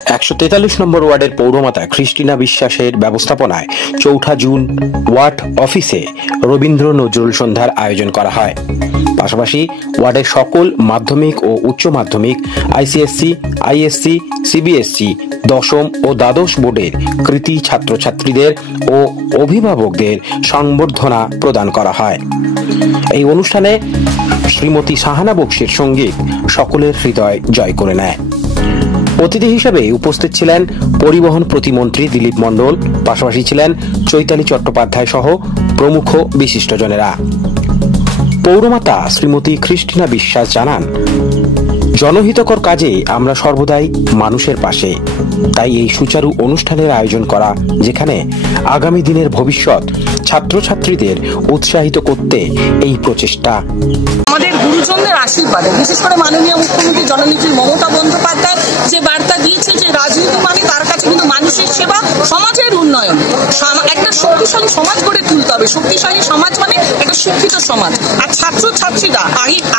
143 নম্বর ওয়ার্ডের পৌরমাতা ক্রিস্টিনা বিশ্বাসের ব্যবস্থাপনায় 4 জুন ওয়ার্ড অফিসে রবীন্দ্র নজরুল সন্ধ্যার আয়োজন করা হয়। পাশাপাশি ওয়ার্ডের সকল মাধ্যমিক ও উচ্চ মাধ্যমিক, আইসিএসসি, আইএসসি, সিবিএসসি, দশম ও দ্বাদশ বোর্ডের কৃতী ছাত্রছাত্রীদের ও অভিভাবকদের সংবর্ধনা প্রদান করা হয়। এই অনুষ্ঠানে শ্রীমতী সাহানা বক্সির সঙ্গীত সকলের হৃদয় জয় করে নেয়। অতিথি হিসেবে উপস্থিত ছিলেন পরিবহন প্রতিমন্ত্রী দিলীপ মণ্ডল, পাশাপাশি ছিলেন চৈতালি চট্টোপাধ্যায় সহ প্রমুখ বিশিষ্টজনেরা। পৌরমাতা শ্রীমতী ক্রিস্টিনা বিশ্বাস জানান, জনহিতকর কাজে আমরা সর্বদাই মানুষের পাশে, তাই এই সুচারু অনুষ্ঠানের আয়োজন করা, যেখানে আগামী দিনের ভবিষ্যৎ ছাত্রছাত্রীদের উৎসাহিত করতে এই প্রচেষ্টা। আমাদের গুরুজনদের আশীর্বাদে, বিশেষ করে মাননীয় মুখ্যমন্ত্রী জননেত্রী মমতা বন্দ্যোপাধ্যায় যে বার্তা দিয়েছে যে রাজনীতি মানে তার কাছে কিন্তু মানুষের সেবা, সমাজের উন্নয়ন, একটা শক্তিশালী সমাজ গড়ে তুলতে হবে। শক্তিশালী সমাজ মানে একটা শিক্ষিত সমাজ। আর ছাত্রছাত্রীরা,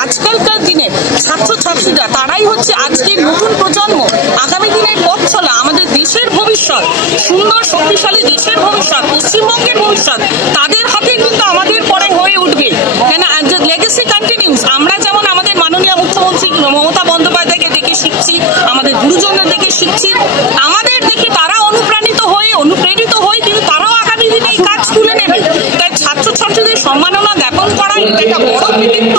আজকালকার দিনে ছাত্রছাত্রীরা তারাই হচ্ছে আজকের নতুন প্রজন্ম, আগামী দিনের পথ চলা, আমাদের দেশের ভবিষ্যৎ, সুন্দর শক্তিশালী দেশের ভবিষ্যৎ, পশ্চিমবঙ্গের ভবিষ্যৎ তাদের হাতে কিন্তু আমাদের পরে হয়ে উঠবে। কেন লেগেসি কন্টিনিউস। আমরা যেমন আমাদের মাননীয় মুখ্যমন্ত্রী মমতা বন্দ্যোপাধ্যায়কে দেখে শিখছি, আমাদের গুরুজনদের দেখে শিখছি, আমাদের দেখে তারা অনুপ্রাণিত হয়ে কিন্তু তারাও আগামী দিনে এই কাজ তুলে নেবে। তাই ছাত্রছাত্রীদের সম্মাননা জ্ঞাপন করা এটা একটা বড় কৃতিত্ব,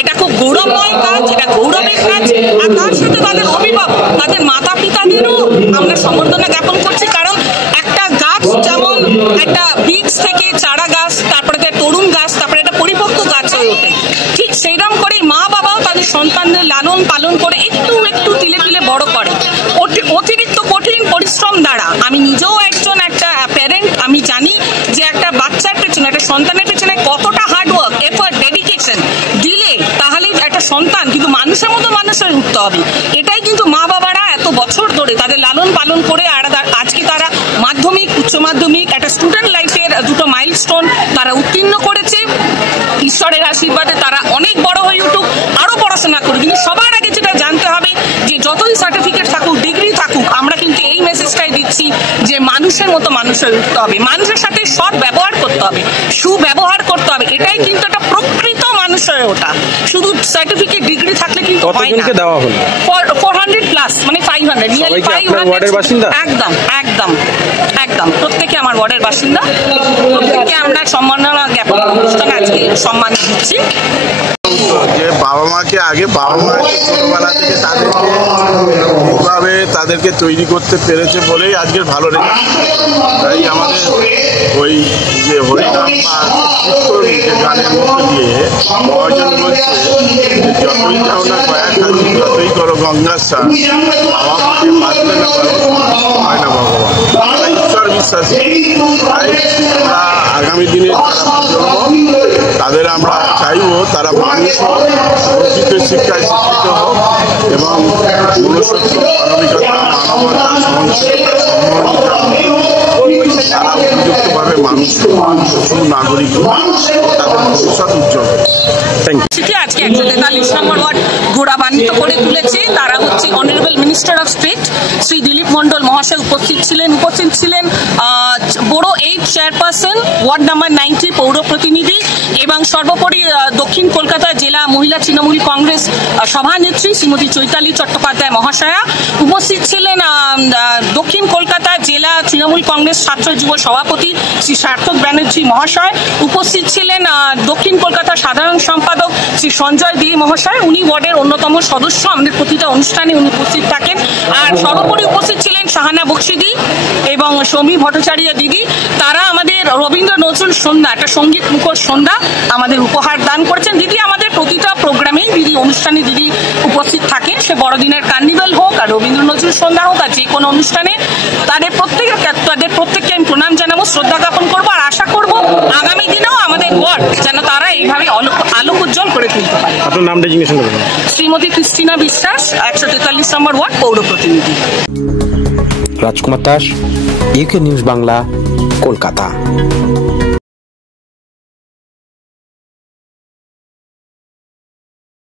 এটা খুব গৌরবময় কাজ, এটা গৌরবের কাজ। আর তার সাথে তাদের অভিভাবক, তাদের মাতা পিতাদেরও আমরা সম্বর্ধনা জ্ঞাপন করছি। কারণ একটা গাছ যেমন একটা বীজ থেকে চারা গাছ, তারপরে তরুণ গাছ, তারপরে একটা পরিপক্ক গাছ হয়ে ওঠে, ঠিক সেইরকম করে মা বাবাও তাদের সন্তানদের লালন পালন করে একটু একটু তিলে তিলে বড় করে। অতিরিক্ত কঠিন পরিশ্রম দ্বারা, আমি নিজেও একটা প্যারেন্ট, আমি জানি যে একটা বাচ্চার পেছনে, একটা সন্তানের পেছনে কতটা হার্ডওয়ার্ক, এফোর্ট, ডেডিকেশন দিলে তাহলে একটা সন্তান কিন্তু মানুষের মতো মানুষের উঠতে হবে। এটাই কিন্তু মা বাবারা এত বছর ধরে তাদের লালন পালন করে আজকে তারা মাধ্যমিক, উচ্চ মাধ্যমিক, একটা স্টুডেন্ট লাইফের দুটো মাইলস্টোন তারা উত্তীর্ণ করেছে। ঈশ্বরের আশীর্বাদে তারা অনেক বড় হয়ে উঠুক, আরো পড়াশোনা করুক। কিন্তু সবার আগে যেটা জানতে হবে যে যতই সার্টিফিকেট থাকুক, ডিগ্রি থাকুক, আমরা কিন্তু এই মেসেজটাই দিচ্ছি যে মানুষের মতো মানুষের উঠতে হবে, মানুষের সাথে সৎ ব্যবহার করতে হবে, সুব্যবহার করতে হবে। এটাই কিন্তু একটা প্রকৃত মানুষ হয়ে ওঠা। শুধু সার্টিফিকেট, ডিগ্রি থাকলে কিন্তু হয় না। 400 প্লাস, মানে 500, নিয়ারলি 500। একদম প্রত্যেকে আমার ওয়ার্ডের বাসিন্দা। প্রত্যেককে আমরা সম্মাননা জ্ঞাপন অনুষ্ঠান আজকে সম্মান দিচ্ছি। যে বাবা মাকে ছোটবেলা থেকে তাদেরকে তৈরি করতে পেরেছে বলেই আজকের ভালো লেগে। তাই আমাদের ওই যে হরিনাম বা কীর্তন যে গানের মধ্যে দিয়ে মহাজন বলছে যতই যাও না গয়া খালি, যতই করো গঙ্গা স্নান, বাবা মাকে মানলে না হয় না ভগবান। ঈশ্বর বিশ্বাসী। তাই আমরা আগামী দিনে তাদের আমরা চাইব তারা মানুষ হোক, প্রকৃত শিক্ষায় শিক্ষিত হোক এবং মনুষ্যত্ব, মানবিকতা, মানবতা, তারা উপযুক্তভাবে মানুষ সুনাগরিক তাদের ভবিষ্যৎ উজ্জ্বল। আজকে 143 নম্বর ওয়ার্ড গৌরবান্বিত করে তুলেছে। তারা হচ্ছে honourable minister of state Shri Dilip Mondal মহাশয় উপস্থিত ছিলেন বড় 8 চেয়ারপারসন, ওয়ার্ড নাম্বার 90 পৌর প্রতিনিধি এবং সর্বোপরি দক্ষিণ কলকাতা জেলা মহিলা তৃণমূল কংগ্রেস সভানেত্রী শ্রীমতী চৈতালি চট্টোপাধ্যায় মহাশয়া উপস্থিত ছিলেন। দক্ষিণ কলকাতা জেলা তৃণমূল কংগ্রেস ছাত্র যুব সভাপতি শ্রী সার্থক ব্যানার্জি মহাশয় উপস্থিত ছিলেন। দক্ষিণ কলকাতা সাধারণ সম্পাদক শ্রী সঞ্জয় দে মহাশয়, উনি ওয়ার্ডের অন্যতম সদস্য, আমাদের প্রতিটা অনুষ্ঠানে উনি উপস্থিত থাকেন। আর সর্বোপরি উপস্থিত ছিলেন সাহানা বক্সিদি এবং সমী ভট্টাচার্য দিদি। তারা আমাদের রবীন্দ্র নজরুল সন্ধ্যা, একটা সঙ্গীত মুখর সন্ধ্যা আমাদের উপহার দান করেছেন। দিদি আমাদের প্রতিটা প্রোগ্রামেই অনুষ্ঠানে দিদি উপস্থিত থাকেন, সে বড়দিনের কার্নিভাল হোক আর রবীন্দ্র নজরুল সন্ধ্যা হোক আর যে কোনো অনুষ্ঠানে তাদের প্রত্যেককে আমি প্রণাম জানাবো, শ্রদ্ধা জ্ঞাপন করবো। আর আশা করবো আগামী দিনেও আমাদের ওয়ার্ড যেন তারা এইভাবে আলোক উজ্জ্বল করে তুলতে পারে। আপনার নামটা জিজ্ঞেস করবেন। শ্রীমতী ক্রিস্টিনা বিশ্বাস, 143 নম্বর ওয়ার্ড পৌর প্রতিনিধি। রাজকুমার দাস, ইউকে নিউজ বাংলা, কলকাতা।